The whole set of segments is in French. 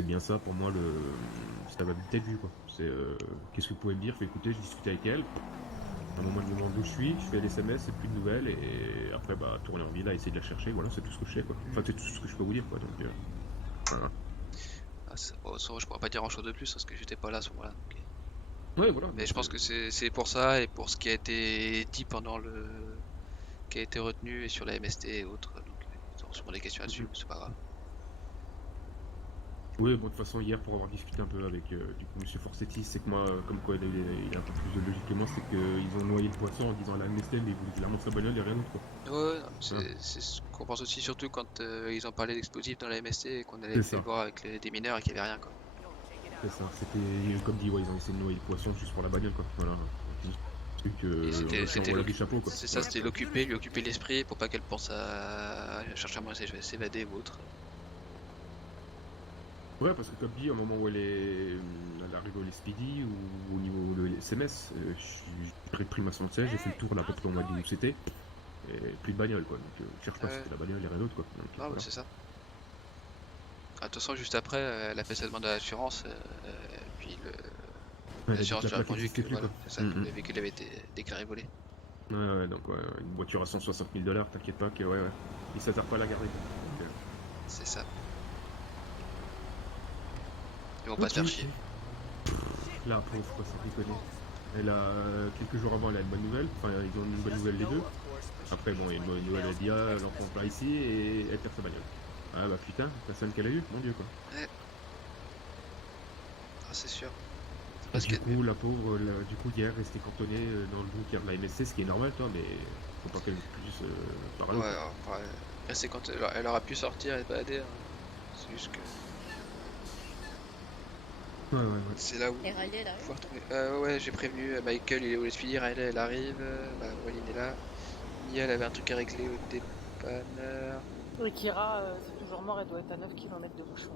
C'est bien ça pour moi, ça va vite être vu quoi. C'est qu'est-ce que vous pouvez me dire? Fait écouter, je discute avec elle. À un moment du moment d'où je suis, je fais l'SMS, c'est plus de nouvelles et après bah tourner en ville, essayer de la chercher, voilà, c'est tout ce que je sais quoi. Enfin c'est tout ce que je peux vous dire quoi, donc voilà. Ah, je pourrais pas dire grand chose de plus parce que j'étais pas là à ce moment-là. Ouais voilà, Mais non je c'est. pense que c'est pour ça et pour ce qui a été dit pendant qui a été retenu et sur la MST et autres. Donc ils auront sûrement des questions là-dessus, mais c'est pas grave. Oui, bon, de toute façon, hier, pour avoir discuté un peu avec du coup Monsieur Forsetti, c'est que moi, comme quoi il a un peu plus de logique que moi, c'est qu'ils ont noyé le poisson en disant à la MST, mais ils voulaient clairement sa bagnole et rien d'autre, quoi. Ouais, non, mais Voilà. c'est ce qu'on pense aussi, surtout quand ils ont parlé d'explosifs dans la MST et qu'on avait C'est fait ça, voir avec des mineurs et qu'il y avait rien quoi. c'est ça. C'était, comme dit, ouais, ils ont essayé de noyer le poisson juste pour la bagnole, quoi. Voilà. Juste un truc, Et on a fait envoyer du chapeau, quoi. c'est ça, Voilà. c'était l'occuper, lui occuper l'esprit pour pas qu'elle pense à chercher à moyen de s'évader ou autre. Ouais, parce que comme dit, au moment où elle arrive au Speedy ou au niveau de l'SMS, j'ai pris ma 116, j'ai fait le tour là, à peu près, on m'a dit où c'était, et plus de bagnole, quoi. Donc, je cherche pas, Ouais, c'était la bagnole et rien d'autre, quoi. Donc, non, bah, voilà. c'est ça. Ah, de toute façon, juste après, elle a fait sa demande à l'assurance, puis Elle a dit que l'assurance la lui a plaque répondu n'existait que plus, voilà, quoi. c'est ça, que Mm, le véhicule avait été déclaré volé. Ouais, ouais, donc ouais, une voiture à 160 000 $, t'inquiète pas que ouais, ouais. Ils s'attardent pas à la garder, quoi. Donc, C'est ça. Ils vont pas se ok, faire ok. chier. La pauvre, quoi, sans déconner. Elle a, quelques jours avant, elle a une bonne nouvelle. Enfin, ils ont une bonne nouvelle les deux. Après, bon, il y a une mauvaise nouvelle, elle dit, ah, l'enfant part ici et elle perd sa bagnole. Ah bah putain, la scène qu'elle a eue, mon dieu, quoi. Ouais, ah, c'est sûr. C'est Et pas ce qu'il du y a de mieux. coup, la pauvre, du coup, hier, restée cantonnée dans le bunker de la MSC, ce qui est normal, toi, mais faut pas qu'elle puisse par Ouais, l'eau, quoi. enfin, c'est quand elle aura pu sortir et se balader, hein. C'est juste que Ouais, ouais, ouais. c'est là où Et Riley, elle faut arrive? retrouver. Ouais, j'ai prévenu. Michael, il est au Espire, elle arrive. Bah, Walline est là. Nia, elle avait un truc à régler au dépanneur. Et Kira, c'est toujours mort, elle doit être à 9 km de bouchon.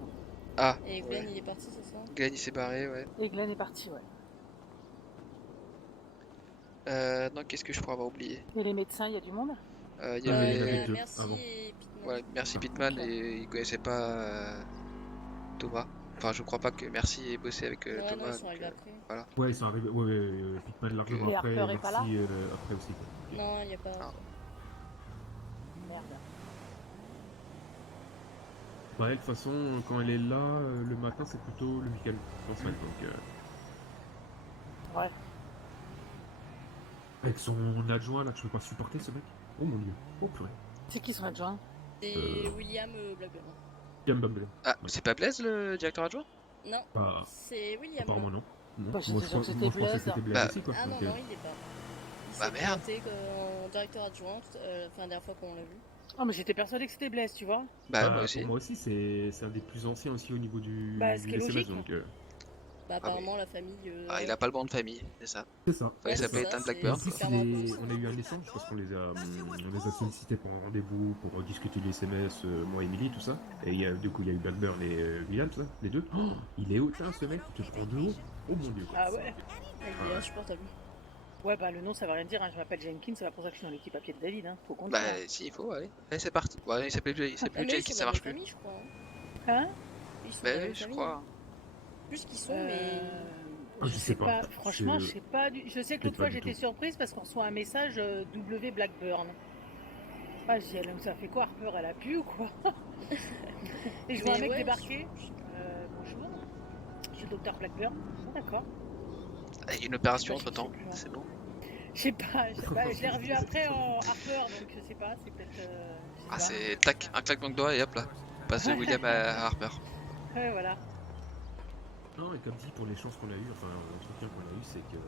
Ah, Et ouais. Glenn, il est parti, c'est ça? Glenn, il s'est barré, ouais. Et Glenn est parti, ouais. Non, qu'est-ce que je pourrais avoir oublié? Et les médecins, il y a du monde? Il y Il y Il y en avait a avait. deux Merci avant. et Pitman. Voilà, merci Ah. Pitman Ok. et il connaissait pas Thomas. Enfin, je crois pas que Merci ait bossé avec Ouais, non, ils Thomas, sont donc arrivés après. voilà. Ouais, ils sont arrivés. Ouais, ouais, Pikmin Donc, largement Et après, Harper est pas là? merci après aussi, quoi. Ok. Non, il n'y a pas ah, ça. Merde. Bah, elle, de toute façon, quand elle est là, le matin, c'est plutôt le week-end, en semaine. Donc, Ouais. avec son adjoint, là, que je peux pas supporter, ce mec. Oh mon dieu. Oh purée. C'est qui son adjoint? C'est William Blackburn. Yann Bumble. Ah, Ouais. c'est pas Blaise le directeur adjoint? Non, Bah, c'est William. apparemment, non. Non. Bah, j'étais sûr que c'était Moi, je pensais que Blaise. c'était Blaise Bah, aussi, quoi. Ah non, Donc, non, il est pas. Il bah s'est merde. présenté en directeur adjoint, enfin, la dernière fois qu'on l'a vu. Oh, mais j'étais persuadée que c'était Blaise, tu vois. Bah, moi bah, pour aussi. moi aussi, c'est un des plus anciens aussi au niveau Bah, ce du qui est SMS. logique. Donc, Bah, Ah, mais. apparemment, la famille. Ah, il a pas le bon de famille, c'est ça. c'est ça. Fallait Ouais, C'est c'est ça. s'appeler ça, Ethan Et en Blackburn, c'est quoi. plus, clairement ça. on a eu un échange parce on les a sollicités pour un rendez-vous pour discuter de l'SMS, moi et Emily, tout ça. Et du coup, il y a eu Blackburn et William, tout ça, les deux. Oh, il est hautain ce mec, il te prend de haut. Oh mon dieu, quoi. Ah ouais? Il est insupportable. Ouais, bah le nom, ça va rien dire, hein. Je m'appelle Jenkins, c'est pas pour ça que je suis dans l'équipe à pied de David, hein. Faut qu'on le Bah, dise. si, il faut, allez. Allez, c'est parti. Ouais, il s'appelle Ah, plus mais ils Jenkins, sont de ça la marche même plus. famille, je crois. Hein? Ils sont Bah, de la oui, même je famille. crois. Plus qu'ils sont, mais. Ah, Je sais pas, franchement, je sais pas. Je sais que sais l'autre pas fois du j'étais tout. surprise parce qu'on reçoit un message W Blackburn. Ah, j'ai dit, ça fait quoi, Harper, elle a pu ou quoi? Et je vois un Mais mec ouais, débarquer. Bonjour, je suis le docteur Blackburn. Ah, d'accord. Ah, il y a une Je sais opération pas ce entre qu'il fait temps, plus loin. c'est bon. Je l'ai revu après en Harper, donc je sais pas, c'est peut-être. Je sais Ah, pas. c'est tac, un claquement de doigts et hop là. Passe de William à Harper. Ouais, voilà. Non, et comme dit, pour les chances qu'on a eues, enfin, l'entretien qu'on a eu, c'est que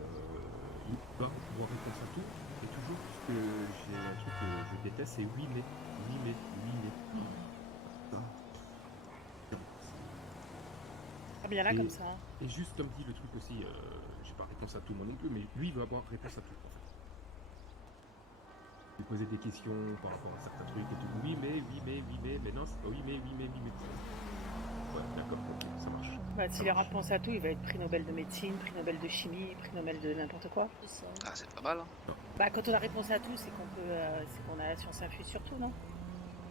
il va pouvoir répondre à tout. Et toujours, ce que j'ai un truc que je déteste, c'est oui, mais. Oui, mais. Oui, mais. Oh, ça. Ah, bien là, Et, comme ça. Hein. et juste comme dit le truc aussi, j'ai pas réponse à tout moi non plus, mais lui il veut avoir réponse à tout en fait. Lui poser des questions par rapport à certains trucs et tout. Mais non, c'est pas oui, mais. Ouais, d'accord, ok, ça marche. Bah, Ça s'il a marche. réponse à tout, il va être prix Nobel de médecine, prix Nobel de chimie, prix Nobel de n'importe quoi. C'est ça. Ah, c'est pas mal, hein. Bah, quand on a réponse à tout, c'est qu'on a la science infuse sur tout, non?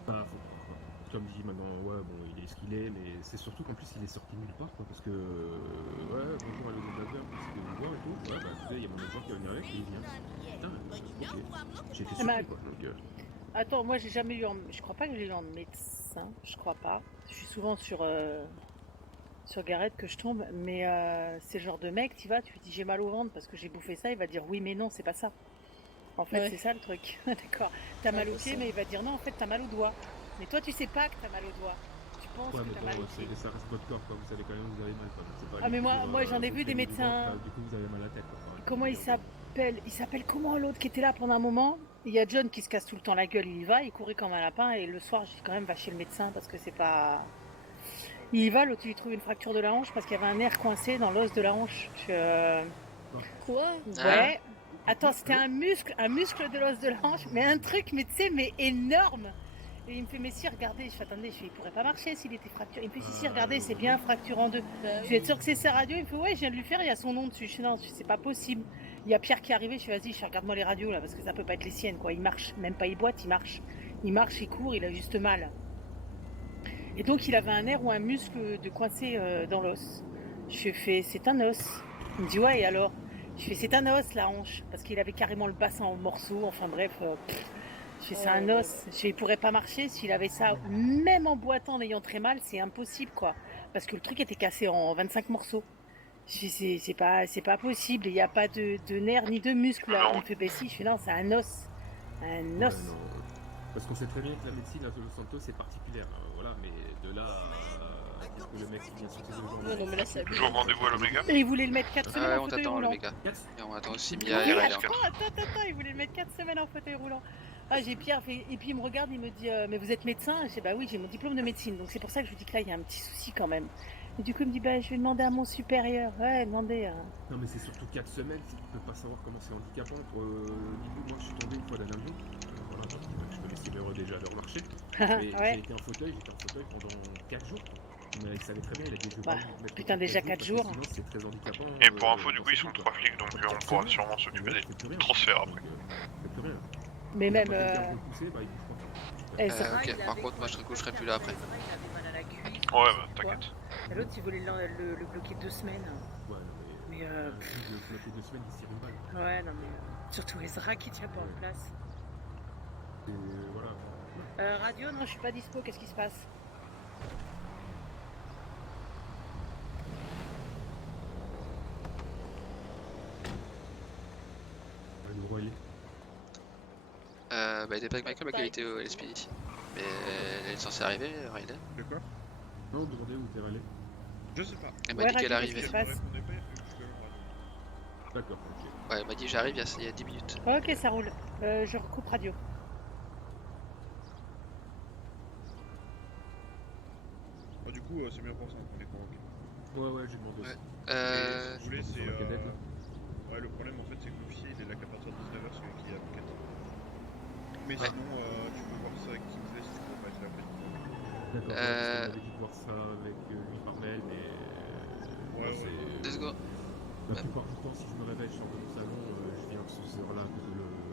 Pas faux. De toute comme dit maintenant, ouais, bon, il est ce qu'il est, mais c'est surtout qu'en plus, il est sorti nulle part, quoi, parce que, ouais, bonjour à l'autre blagueur, merci de nous voir et tout. Ouais, bah, écoutez, il y a mon agent qui va venir avec, et il vient. Putain, ok. J'ai été Eh ben, surpris, quoi. Donc, Attends, moi j'ai jamais eu je crois pas que j'ai eu en médecin, je crois pas. Je suis souvent sur Gareth que je tombe, mais c'est le genre de mec, tu vas, tu lui dis j'ai mal au ventre parce que j'ai bouffé ça, il va dire oui mais non, c'est pas ça. En fait, Ouais. c'est ça le truc. D'accord. T'as C'est un mal au peu pied, ça. mais il va dire non, en fait, t'as mal au doigt. Mais toi, tu sais pas que t'as mal au doigt. Tu penses ouais, que mais t'as bon, mal au pied. ça reste votre corps, quoi. Vous savez quand même que vous avez mal, quoi. Donc, c'est pas Ah, aller mais vous dire, moi j'en ai vu vous des plaignez du ventre, médecins. du coup, vous avez mal à la tête, quoi. Enfin, Comment il dire, bon. s'appelle? Il s'appelle comment l'autre qui était là pendant un moment? Il y a John qui se casse tout le temps la gueule, il y va, il courait comme un lapin, et le soir, je dis quand même, va chez le médecin parce que c'est pas. Il y va, l'autre, il lui trouve une fracture de la hanche parce qu'il y avait un nerf coincé dans l'os de la hanche. Quoi? Ouais. Attends, c'était un muscle de l'os de la hanche, mais un truc, mais tu sais, mais énorme. Et il me fait, mais si, regardez, je fais, attendez, il pourrait pas marcher s'il était fracturé. Il me fait, si, regardez, c'est bien fracture en deux. Bah Je oui. vais être sûr que c'est sa radio. Il me fait, ouais, je viens de lui faire, il y a son nom dessus. Je fais, non, c'est pas possible. Il y a Pierre qui est arrivé, je fais, vas-y, regarde-moi les radios là, parce que ça peut pas être les siennes, quoi. Il marche, même pas il boite, il marche. Il marche, il court, il a juste mal. Et donc, il avait un nerf ou un muscle de coincé dans l'os. Je fais, c'est un os. Il me dit, ouais, et alors? Je fais, c'est un os, la hanche. Parce qu'il avait carrément le bassin en morceaux. Enfin bref, je fais, c'est un os. Je fais, il pourrait pas marcher s'il avait ça, même en boitant, en ayant très mal, c'est impossible, quoi. Parce que le truc était cassé en 25 morceaux. Je fais, c'est pas possible. Il n'y a pas de nerf ni de muscle là. Il me fait, ben si. Je fais, non, c'est un os. Un Ouais, os. non. Parce qu'on sait très bien que la médecine à Los Santos c'est particulière, voilà, mais de là à dire que le mec qui vient sauter de gens. Ouais, non, mais là, c'est Toujours rendez-vous à l'Oméga. Et il voulait le mettre 4 semaines Ouais, en on fauteuil t'attend, le roulant. méga. Yes. Et on attend aussi Oui, Mia et Riley attends, encore. il voulait le mettre 4 semaines en fauteuil roulant. Ah, j'ai Pierre, et puis il me regarde, il me dit, mais vous êtes médecin? Je dis, bah oui, j'ai mon diplôme de médecine, donc c'est pour ça que je vous dis que là, il y a un petit souci quand même. Et du coup, il me dit, bah je vais demander à mon supérieur. Ouais, demandez. Non, mais c'est surtout 4 semaines, c'est qu'il peut pas savoir comment c'est handicapant. Au niveau, moi je suis tombé une fois d'un avion, voilà, je me laissais heureux déjà de remarcher. Mais Ouais. j'étais en fauteuil pendant 4 jours. Mais il savait très bien, il a dit je vais Bah, pas vous mettre putain, déjà 4 parce que jours. Sinon c'est très handicapant. Et pour info, du dans coup, ils ce sont truc, 3 flics, donc on pourra sûrement s'occuper des des transferts après. C'est plus rien. Mais Il a même. pas quelqu'un pour le pousser, bah il bouge pas. Ezra, ok, il par avait contre, moi, je serais plus là après. Ezra, il avait mal à la cuisse. Ouais, bah t'inquiète. Et l'autre, il voulait le bloquer 2 semaines. Ouais, non, Mais un truc de bloquer 2 semaines, il s'y rime pas. ouais, non, mais. Surtout Ezra qui tient pas en place. Et voilà. Radio, non, je suis pas dispo, qu'est-ce qui se passe? Le roi il est. Bah, il était pas avec Michael, Michael était au LSPD. Mais elle est censée arriver, Riley. De quoi? Non, demandez où t'es allé. Je sais pas. Elle m'a Ouais, dit qu'elle Radio, qu'est-ce arrivait. qui se Je passe? répondais pas, il faut que je le rate. D'accord, ok. Ouais, elle m'a dit j'arrive il y a 10 minutes. Ok, ça roule. Je recoupe radio. Bah, du coup, c'est bien pour ça qu'on est convoqué. Ouais, j'ai demandé aussi. Euh. Si vous voulez, c'est. Sur la cadette, là. Ouais, le problème en fait, c'est que l'officier il est là qu'à partir de 19h, celui qui est avocate. Mais Ouais. sinon, tu peux voir ça avec Kingsley si tu veux pas être là après. D'accord, ouais, parce qu'on avait dit de voir ça avec lui par mail, mais. Ouais, moi, c'est- Let's go. La plupart du temps, si je me réveille, je sors de mon salon, je viens à ces heures-là à cause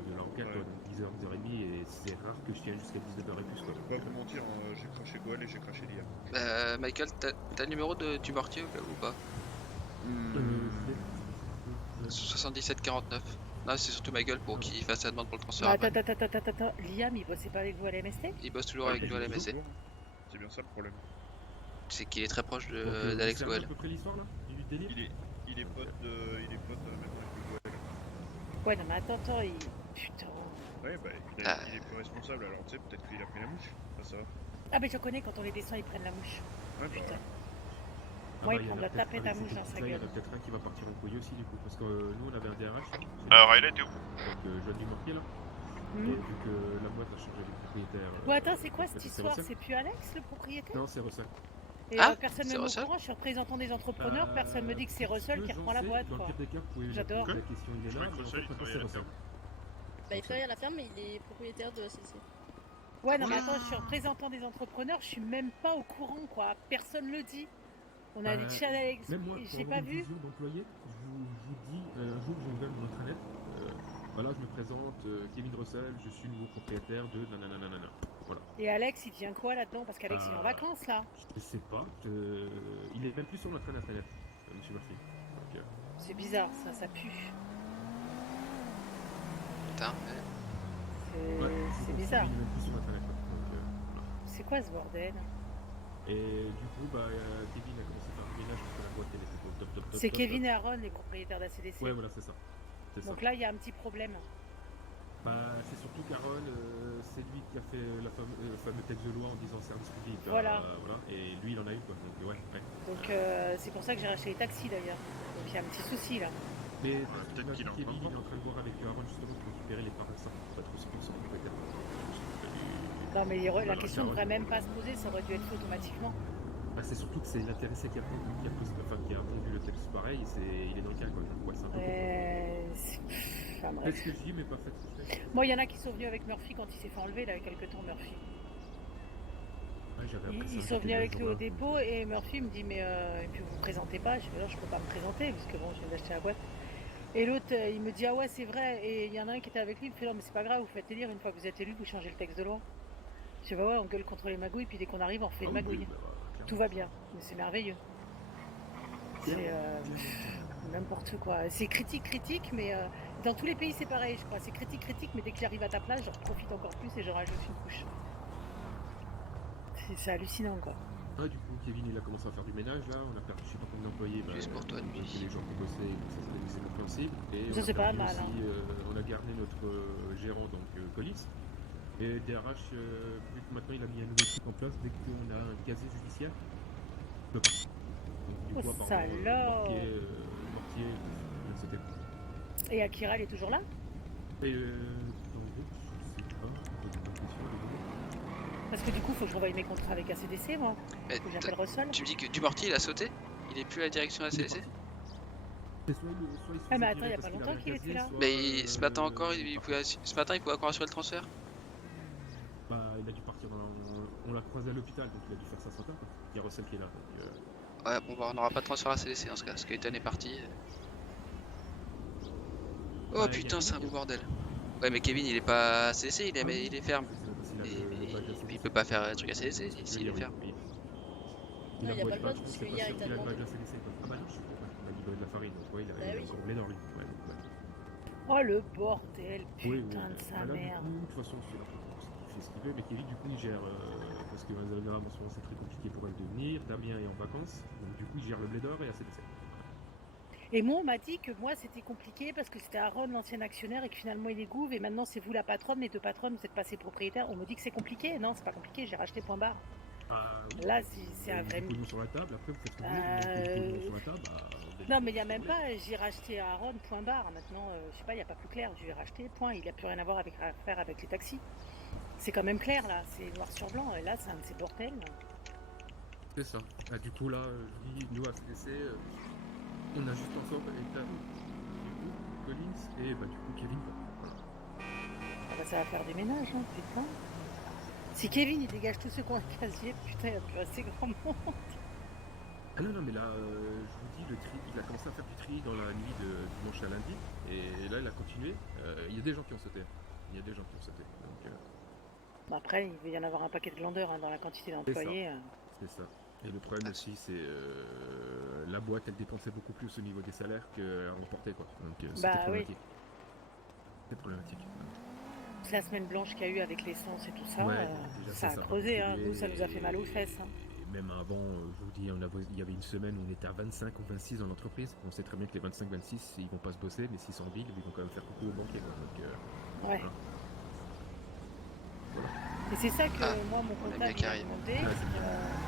de l'enquête, Ouais. donc 10h, 10h30, et c'est rare que je vienne jusqu'à 19h et plus, quoi. Pas vous mentir, hein, j'ai craché Goal et j'ai craché Lia. Michael, t'as le numéro du mortier ou pas? Je l'ai. 7749. Non, c'est surtout Michael pour qu'il fasse sa demande pour le transfert. Bah, après. attends. Liam, il bossait pas avec vous à la MST? Il bosse toujours Ouais, avec il nous à la est MSC. toujours, hein. C'est bien ça le problème. C'est qu'il est très proche Donc, d'Alex vous savez Goel. à peu près l'histoire, là du délire. Il est pote maintenant avec Goal. Ouais, non, mais attends, il. Putain. Ouais, bah il est plus responsable, alors tu sais, peut-être qu'il a pris la mouche. Enfin, ça va. Ah, mais je connais, quand on les descend, ils prennent la mouche. Ouais, bah, Putain. Ah Moi, bah, il y en prend a la peut-être- tapette avec à ces mouche dans sa petites-là, gueule. Il y en a peut-être un qui va partir en couille aussi, du coup, parce que nous, on avait un DRH. Riley, t'es où? Donc, je viens du mortier, là. Hmm. Et vu que la boîte a changé de propriétaire. Bon, attends, c'est quoi cette c'est histoire? Russell. C'est plus Alex, le propriétaire? Non, c'est Russell. Et Ah, personne c'est ne me Russell? au courant, je suis représentant des entrepreneurs, personne me dit que c'est Russell qui reprend la boîte, Dans quoi. le pire des cas, vous pouvez J'adore. la question, il est Je là, crois que mais en Russell, fait, il maintenant, travaille c'est à la Russell. Bah, il travaille à la ferme, mais il est propriétaire de la CC. Ouais, non, mais attends, je suis représentant des entrepreneurs, je suis même pas au courant, quoi. Personne le dit. On a des chats Alex, Même moi, j'ai pas vu. vision d'employé, je vous dis, un jour, j'ai ouvert mon intranet. Voilà, je me présente, Kevin Russell, je suis nouveau propriétaire de nanana. Voilà. Et Alex, il devient quoi là-dedans? Parce qu'Alex, il est en vacances là. Je sais pas. Il est même plus sur notre internet, Monsieur Murphy. Donc, C'est bizarre, ça pue. Putain, C'est bizarre. Il est même plus sur internet. Donc, voilà. C'est quoi ce bordel? Et du coup, Kevin a commencé à faire du ménage parce que la boîte elle était au top. C'est Kevin et Aaron, les propriétaires d'ACDC. Ouais, voilà, c'est ça. Donc là, il y a un petit problème. C'est surtout qu'Aaron, c'est lui qui a fait le fameux texte de loi en disant service public. Voilà. Et lui, il en a eu, quoi. Donc, ouais. Donc c'est pour ça que j'ai racheté les taxis d'ailleurs. Donc il y a un petit souci là. Mais peut-être qu'il a Kevin, encore. il est en train de voir avec Aaron justement pour récupérer les parts de ça. Pas trop ce qu'ils sont propriétaires. Non mais la question ne devrait même pas se poser, ça aurait dû être fait automatiquement. C'est surtout que c'est l'intéressé qui a pondu le texte pareil, il est dans le cas, quoi. Donc, ouais, c'est un peu Enfin, faites bref. ce que je dis, mais pas faites ce que je fais. Bon, il y en a qui sont venus avec Murphy quand il s'est fait enlever là, il y a quelques temps, Murphy. Ouais, j'avais appris ça, Ils sont j'étais venus avec le lui au jour-là. dépôt et Murphy me dit mais et puis vous vous présentez pas? Je dis non, je peux pas me présenter puisque bon, je viens d'acheter la boîte. Et l'autre il me dit ah ouais c'est vrai, et il y en a un qui était avec lui, il me fait non mais c'est pas grave, vous faites élire, une fois que vous êtes élu, vous changez le texte de loi. Je dis bah ouais, on gueule contre les magouilles, puis dès qu'on arrive on refait Ah une oui, magouille. clairement. Tout va bien, mais c'est merveilleux. C'est n'importe quoi. C'est critique, mais dans tous les pays c'est pareil, je crois. C'est critique, mais dès que j'arrive à ta place, j'en profite encore plus et je rajoute une couche. C'est hallucinant, quoi. Du coup, Kevin, il a commencé à faire du ménage, là. On a perdu je sais pas combien d'employés. Juste pour toi, lui. Les gens qui bossaient, donc ça, c'est compréhensible. Et Ça, on a c'est pas perdu mal, aussi, on a gardé notre gérant, donc Collis. Et DRH, vu que maintenant il a mis un nouveau truc en place, dès qu'on a un casier judiciaire, il peut pas. Donc, du Oh, coup, apparemment, salaud. Mortier, c'était. Et Akira, elle est toujours là? Et attendez, je sais pas, c'est une bonne question, désolé. Parce que du coup, faut que je revoie mes contrats avec ACDC, moi. Mais Que j'appelle Russell. tu me dis que Dumortier il a sauté? Il est plus à la direction de la CDC? C'est soit il se Ah, mais faisait attends, il y a virer pas parce qu'il longtemps avait un qu'il était casier, là. soit, Mais ce matin encore, ce matin il pouvait encore assurer le transfert? il a dû partir, on l'a croisé à l'hôpital, donc il a dû faire ça ce matin, quoi. Il y a Russell qui est là, donc Ouais, bon bah on n'aura pas de transfert à la CDC dans ce cas, parce que Ethan est parti. Oh Ouais, putain, il y a c'est un Kevin, beau bordel. Ouais, mais Kevin il est pas à CDC, il est ferme. c'est parce qu'il a le badge Il ACDC. peut pas faire un truc à CDC s'il est Oui, ferme. oui. Non, il a pas le badge, je parce sais que pas hier, sûr il t'a qu'il a le badge demandé. ACDC, quoi. Ah bah non, je suis con, ouais. On a dit de la farine, donc ouais, il a Bah oui. encore roulé dans lui. Ouais, donc, ouais. Oh, le bordel, Oui, putain de sa Bah là, mère. Du coup, de toute façon, il fait ce qu'il veut, mais Kevin, du coup, il gère. Parce que Mazalina, en ce moment, c'est très compliqué pour elle de venir. Damien est en vacances, donc du coup, il gère le Blédor et ACDC. Et moi, on m'a dit que moi, c'était compliqué parce que c'était Aaron, l'ancien actionnaire, et que finalement, il est gouv, et maintenant, c'est vous la patronne, les deux patronnes, vous êtes passés propriétaires. On me dit que c'est compliqué. Non, c'est pas compliqué, j'ai racheté point barre. Ah, oui. Là, c'est un Vous vrai. mettez le nom sur la table, après, vous faites ce que vous voulez. Vous mettez le nom sur la table, Non, mais il n'y a même pas, j'ai racheté à Aaron, point barre. Maintenant, je sais pas, il n'y a pas plus clair. Je vais racheter, point. Il n'y a plus rien à voir à faire avec les taxis. C'est quand même clair, là. C'est noir sur blanc. Et là, c'est un de ces bordels. C'est ça. Du coup, là, je dis, nous, ACDC, on a juste ensemble Ethan, du coup, Collins, et du coup, Kevin. Voilà. Ah bah, ça va faire des ménages, hein, putain. Si Kevin, il dégage tous ceux qui ont un casier, putain, il n'y a plus assez grand monde. Ah non, mais là, je vous dis, le tri, il a commencé à faire du tri dans la nuit de dimanche à lundi, et là, il a continué. Il y a des gens qui ont sauté. Donc, Bon, après, il va y en avoir un paquet de glandeurs hein, dans la quantité d'employés. c'est ça. Et le problème aussi, c'est la boîte, elle dépensait beaucoup plus au niveau des salaires qu'elle remportait, quoi. Donc, c'était problématique. C'est problématique. C'est la semaine blanche qu'il y a eu avec l'essence et tout ça, Ouais, déjà, ça a creusé. Hein. Nous, ça nous a fait mal aux fesses. Hein. Et même avant, je vous dis, il y avait une semaine où on était à 25 ou 26 dans l'entreprise. On sait très bien que les 25-26, ils vont pas se bosser, mais s'ils sont en ville, ils vont quand même faire coucou au banquier, quoi. Donc, ouais. Voilà. Et c'est ça que moi, mon on a comptable bien m'a demandé,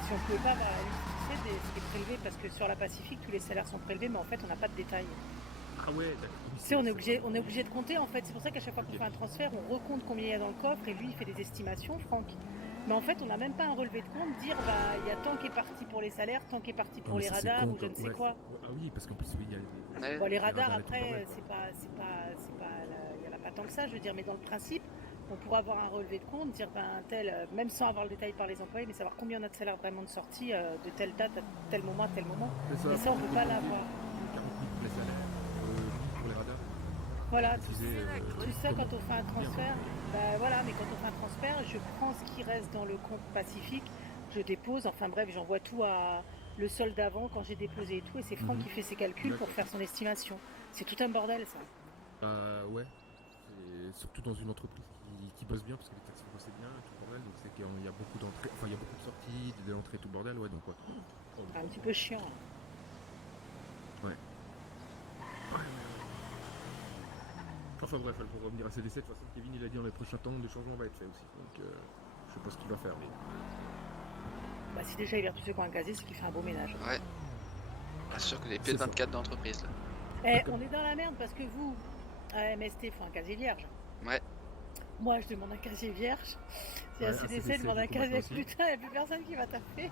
si on pouvait pas avoir la liste de ce qui est prélevé, parce que sur la Pacifique, tous les salaires sont prélevés, mais en fait, on n'a pas de détails. Ah ouais, d'accord. Tu sais, on est obligé de compter, en fait. C'est pour ça qu'à chaque fois qu'on fait un transfert, on recompte combien il y a dans le coffre, et lui, il fait des estimations, Franck. Mais en fait, on n'a même pas un relevé de compte, dire, il y a tant qui est parti pour les salaires, tant qui est parti pour les radars, ou je ne sais quoi. Ah oui, parce qu'en plus, il y a Ouais. Bon, les radars, radars, après, ouais. il n'y en a pas tant que ça, je veux dire, mais dans le principe, on pourrait avoir un relevé de compte, dire, même sans avoir le détail par les employés, mais savoir combien on a de salaire vraiment de sortie de telle date à tel moment à tel moment. C'est Mais ça, on ne peut pas l'avoir. 40 000 pour les salaires, pour les radars. Voilà, diffuser. tout ça quand on fait un bien. transfert, bah voilà, mais quand on fait un transfert, je prends ce qui reste dans le compte Pacifique, je dépose, enfin bref, j'envoie tout à le solde d'avant quand j'ai déposé et tout, et c'est Franck Mhm. qui fait ses calculs pour D'accord. faire son estimation. C'est tout un bordel ça. Bah ouais. Et surtout dans une entreprise qui bosse bien, parce que les taxis bossaient bien, tout le bordel, donc c'est qu'il y a beaucoup d'entrées, enfin il y a beaucoup de sorties, de l'entrée, tout le bordel, ouais, donc ouais. Oh, Un petit peu chiant. ouais. Enfin bref, pour revenir à CDC, de toute façon, Kevin il a dit dans les prochains temps, des changements vont être faits aussi, donc je sais pas ce qu'il va faire, mais... Bah si déjà il a tous ceux qui ont un casier, c'est qu'il fait un beau ménage. Ouais. Bien sûr que les C'est ça. P24 d'entreprise là. Eh, on est dans la merde parce que vous, à MST, faut un casier vierge. Ouais. Moi, je demande un casier vierge. Si Ouais, à à CDC CDC, demande un du coup, casier, maintenant aussi. putain, il n'y a plus personne qui va taper.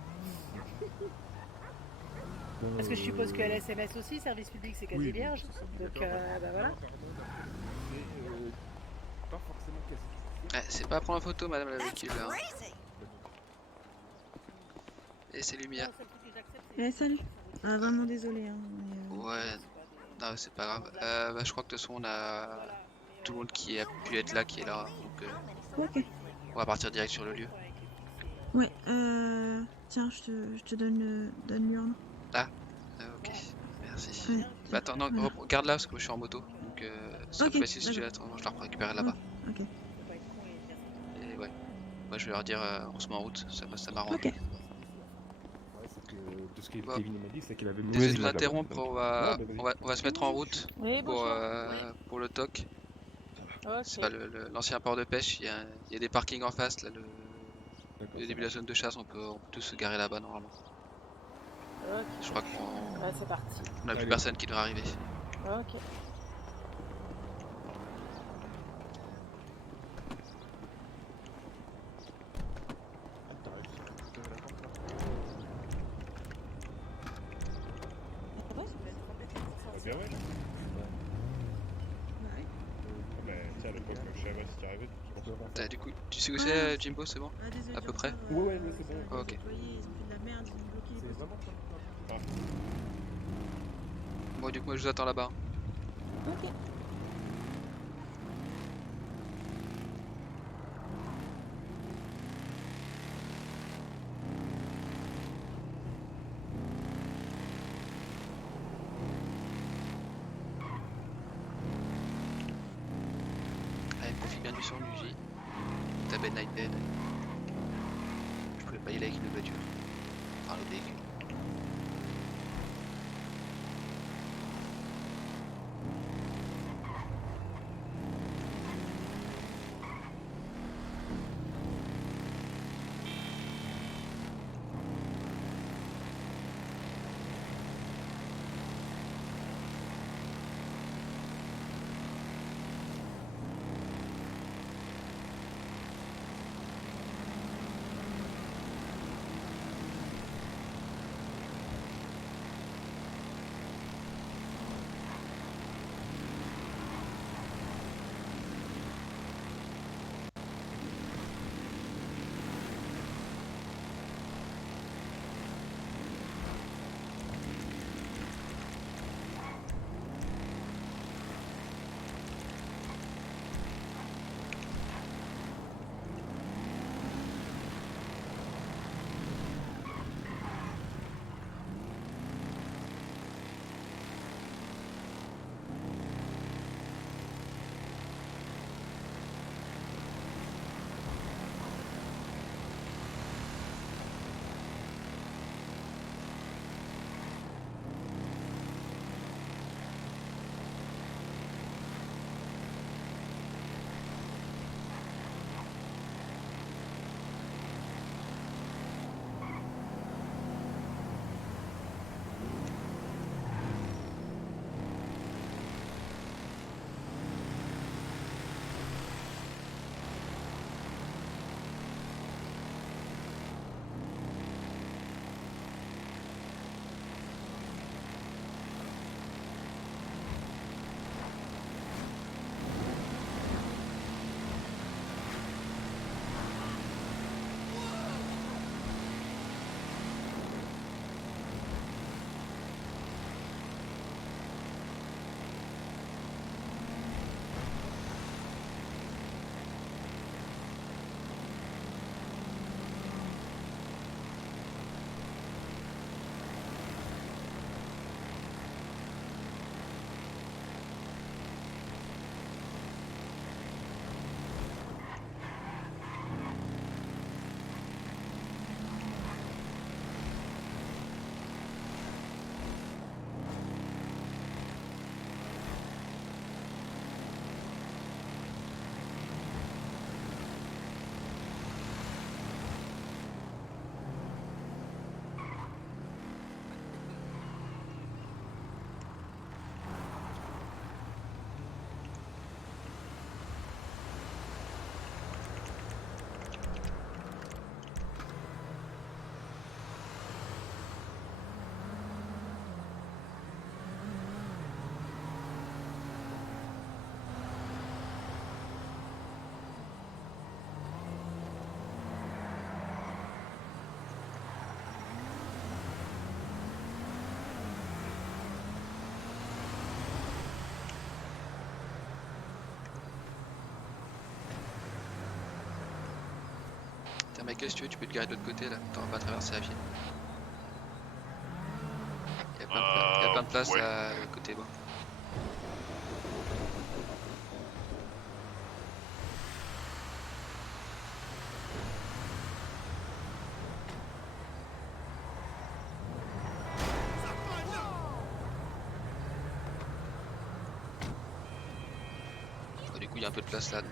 Bon, Parce que je suppose que LSMS aussi, service public, c'est casier oui, vierge. c'est Donc, obligatoire, bah voilà. apparemment, mais pas forcément quasi. Ouais, c'est pas à prendre en photo, madame la véhicule là. Et c'est lumière. Non, le seul truc que j'accepte, Eh, salut. c'est Ah, vraiment désolé. Hein, Ouais, non, c'est pas grave. Bah, je crois que de toute façon, on a Voilà. tout le monde qui a pu être là qui est là. Donc, Ok. on va partir direct sur le lieu. Ouais, tiens, je te donne l'urne. Ok, merci. Ouais, Bah, attends, non, voilà. garde là parce que je suis en moto. Donc, ce sera Ok, plus facile si tu d'accord. l'attends. Je la récupérer là-bas. Ok. Faut pas être con et dire ça. Et ouais. Moi, je vais leur dire, on se met en route. Ça m'arrange. Ok. Ouais, c'est que de ce que Bon. Kevin m'a dit, c'est qu'il avait Désolé de moi, vous interrompre. On va se mettre en route Oui, bonjour. pour le TOC. Ok. C'est pas l'ancien port de pêche. Il y a des parkings en face. Là, D'accord, le ça début de la va. zone de chasse, on peut tous se garer là-bas normalement. Ok. Je crois qu'on Ouais, c'est parti. n'a plus Allez. personne qui devrait arriver. Ok. Ah bien ouais. Ah bah tiens, à l'époque, je savais pas si t'y arrivais. Du coup, tu sais où Ah, c'est, Jimbo, c'est bon? Ah, désolé. À peu près. Ouais, c'est bon. Ah, ok. Les employés, ils ont fait de la merde, ils ont bloqué les C'est postes. vraiment pas. Bon, du coup, moi je vous attends là-bas. Ok. Allez, profite bien du son du J. Ta belle Nightbed. Je pouvais pas y aller avec une voiture. Enfin, le véhicule. Michael, si tu veux, tu peux te garer de l'autre côté là, t'auras pas à traverser à pied. Il y a plein de places ouais. là, côté bas. Bon, du coup, il y a un peu de place là, donc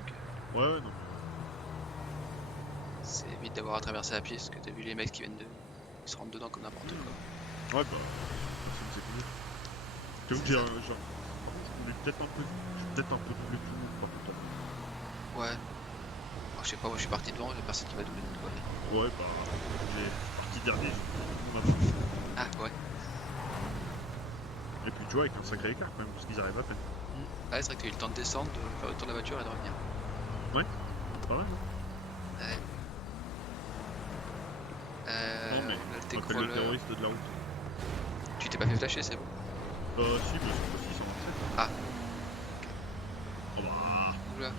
Ouais, non, c'est vite d'avoir à traverser à pied, parce que t'as vu les mecs qui viennent de. Ils se rentrent dedans comme n'importe quoi. mais. Ouais, bah. Personne ne sait conduire. J'avoue que j'ai un. Genre. Par contre, je conduis peut-être un peu. Je suis peut-être un peu doublé tout le monde, par contre. Ouais. Alors, je sais pas, moi je suis parti devant, j'ai personne qui va doubler de quoi. Ouais, bah. J'ai parti dernier, j'ai tout le monde avant. Ah, ouais. Et puis tu vois, avec un sacré écart quand même, parce qu'ils arrivent à peine. Ah, c'est vrai que t'as eu le temps de descendre, de faire le tour de la voiture et de revenir. Pas mal, hein. Ouais. Non, mais. Là, On t'es appelle le crawler. terroriste de la route. Tu t'es pas fait flasher, c'est bon. Si, mais cette fois-ci, c'est en 7. Ah. Oh bah. Oula.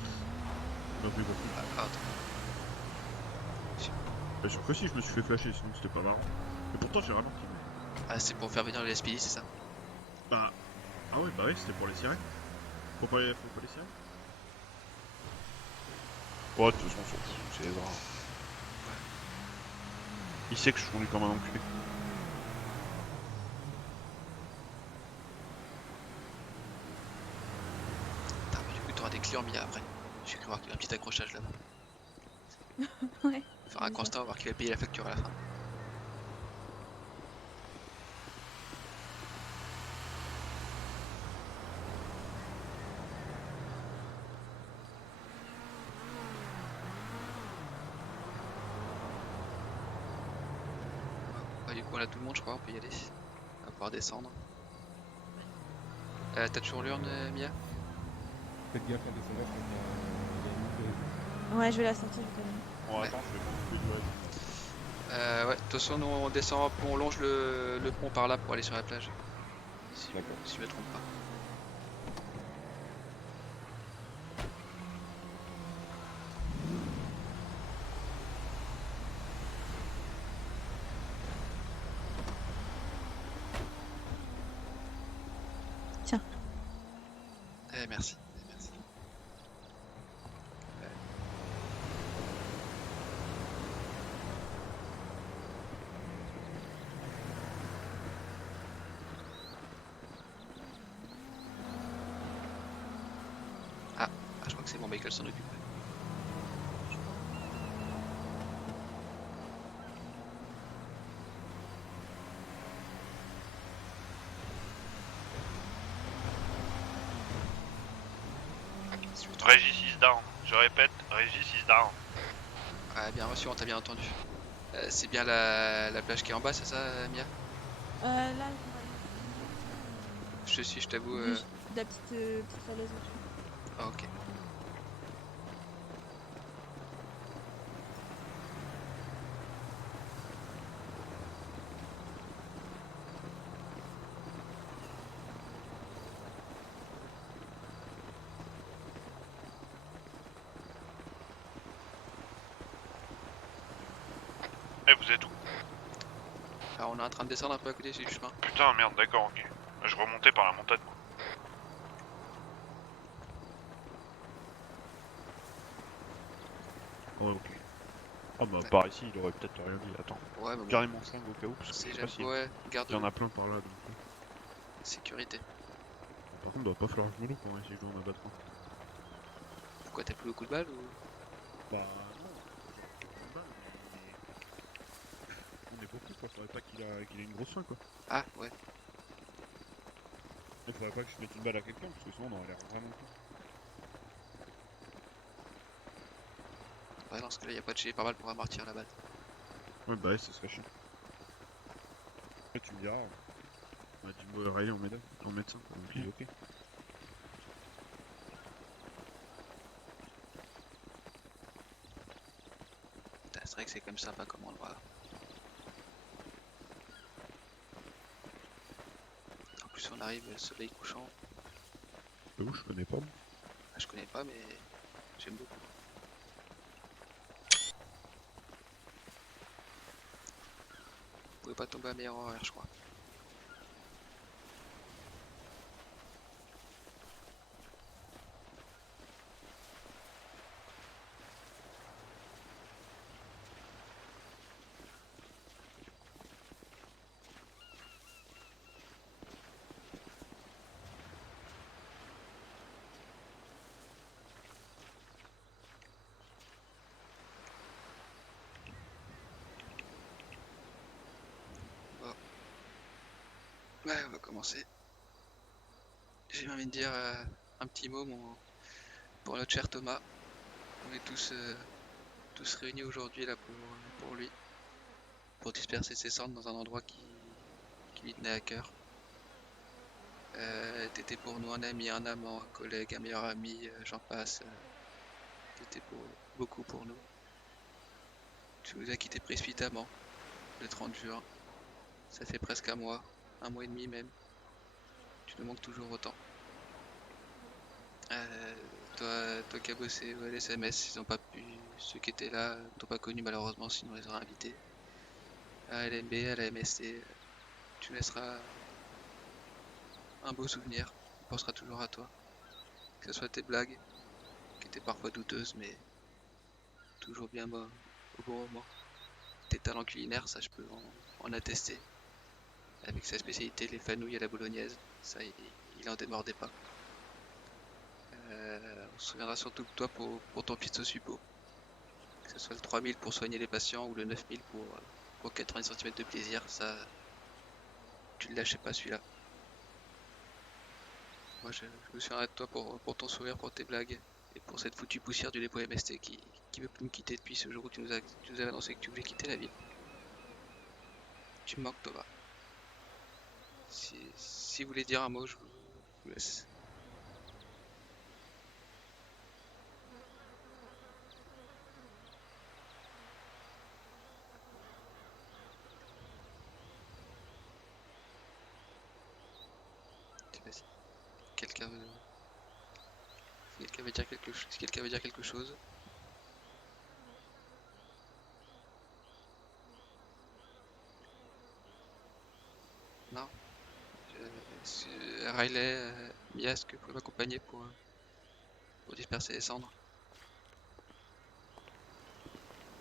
Non plus beaucoup. Ah, attends. Bien sûr que si, je me suis fait flasher, sinon c'était pas marrant. Et pourtant, j'ai ralenti. Ah, c'est pour faire venir les SPD, c'est ça? Bah. Ah ouais, bah oui, c'était pour les sirènes. Faut pas les sirènes. Ouais, de toute façon, on s'en fout, c'est les draps. Il sait que je conduis comme un enculé. Putain, mais du coup, t'auras des clients mis après. J'ai cru voir qu'il y a un petit accrochage là-bas. Ouais. Faire un constat, on va voir qui va payer la facture à la fin. Bah, du coup, on a tout le monde, je crois, on peut y aller. On va pouvoir descendre. T'as toujours l'urne, Mia? Faites gaffe à descendre quand il y a une ligne de- Ouais, je vais la sortir, je connais. Bon, Ouais. attends, je vais prendre les doigts. Ouais, de toute façon, nous on descend, on longe le pont par là pour aller sur la plage. D'accord. Si je me trompe pas. Tiens. Merci. Merci. Ouais. Ah, je crois que c'est bon, Michael s'en occupe. Si je me trompe. Régis is down. Je répète, Régis is down. Ouais, bien reçu, on t'a bien entendu. C'est bien la plage qui est en bas, c'est ça, Mia? Là, Je te suis, je t'avoue. la petite falaise au-dessus. Ah, ok. Eh, vous êtes où? Alors, on est en train de descendre un peu à côté du chemin. Putain, merde, d'accord, ok. Je remontais par la montagne. Ouais, ok. Oh bah, par ici, il aurait peut-être rien dit. Attends. Ouais, mais bon, Garder mon flingue au cas où, parce que je c'est sais pas jamais. si. Ouais, garde Il y en a plein par là, donc. sécurité. Par contre, doit pas falloir que je me loupe pour essayer de jouer en abattre un. Pourquoi t'as plus le coup de balle ou. Bah, non. J'ai une balle, mais. On est beaucoup quoi, faudrait pas qu'il ait une grosse fin quoi. Ah, ouais. Il faudrait pas que je mette une balle à quelqu'un, parce que sinon on aurait l'air vraiment con. Ouais, dans ce cas-là, y a pas de gilet pare-balles pour amortir la balle. Ouais, bah ouais, ça serait chiant. Après, tu me diras. Bah, dis-moi Riley en médecin. Ok, ok. Putain, c'est vrai que c'est quand même sympa comme endroit. En plus, on arrive, le soleil couchant. Où je connais pas. Moi. Ah, je connais pas, mais j'aime beaucoup. pas tomber à meilleur horaire, je crois. Ouais, on va commencer. J'ai envie de dire un petit mot pour notre cher Thomas. On est tous réunis aujourd'hui là pour lui, pour disperser ses cendres dans un endroit qui lui tenait à cœur. T'étais pour nous un ami, un amant, un collègue, un meilleur ami, j'en passe. T'étais beaucoup pour nous. Tu nous as quittés précipitamment le 30 juin. Ça fait presque un mois et demi même. Tu nous manques toujours autant. Toi qui as bossé à l'SMS, ils ont pas pu. Ceux qui étaient là t'ont pas connu malheureusement, sinon on les aurait invités. À LMB, à la MST, tu laisseras un beau souvenir. On pensera toujours à toi. Que ce soit tes blagues, qui étaient parfois douteuses, mais toujours bien au bon moment. Tes talents culinaires, ça je peux en attester. Avec sa spécialité, les fanouilles à la bolognaise, ça il en démordait pas. On se souviendra surtout de toi pour ton fils au suppo. Que ce soit le 3000 pour soigner les patients ou le 9000 pour 80 cm de plaisir, ça, tu le lâchais pas celui-là. Moi je me souviendrai de toi pour ton sourire, pour tes blagues et pour cette foutue poussière du dépôt MST qui veut plus nous quitter depuis ce jour où tu nous avais annoncé que tu voulais quitter la ville. Tu me manques Thomas. Si vous voulez dire un mot, je vous laisse. Vas-y. Quelqu'un veut... Si quelqu'un veut dire quelque chose, si quelqu'un veut dire quelque chose. Non. Riley, Mia, est-ce que vous pouvez m'accompagner pour disperser les cendres?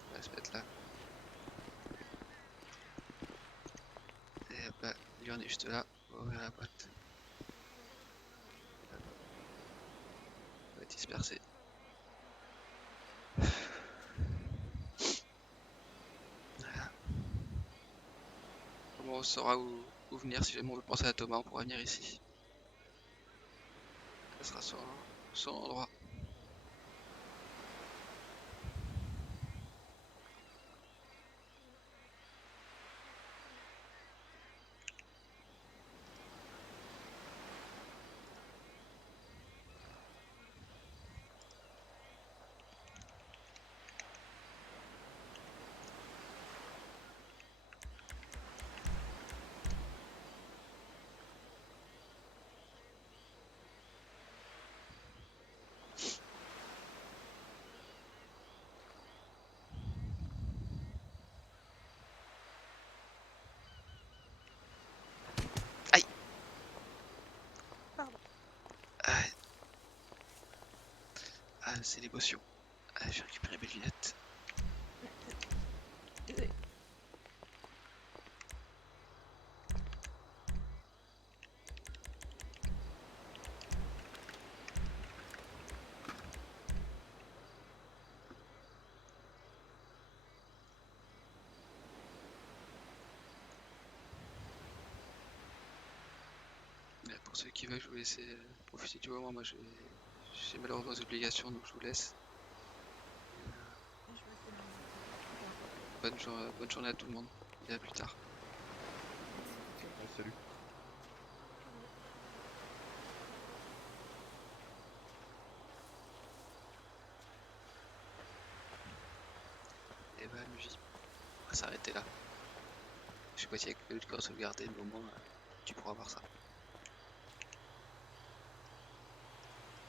On va se mettre là. Et hop là, lui on est juste là. On va ouvrir la boîte. On va disperser. Voilà. Comment on saura où venir si jamais on veut penser à Thomas, on pourra venir ici. Ça sera son endroit. Aïe. Pardon. Ah, c'est l'émotion. Ah, j'ai récupéré mes lunettes. Désolé. Pour ceux qui veulent, je vous laisse profiter du moment. Moi, j'ai malheureusement des obligations, donc je vous laisse. Je vais faire Bonne journée à tout le monde. Et à plus tard. Ouais, salut. Et bah, Luigi, on va s'arrêter là. Je sais pas si avec le code sauvegardé, mais au moins, tu pourras voir ça.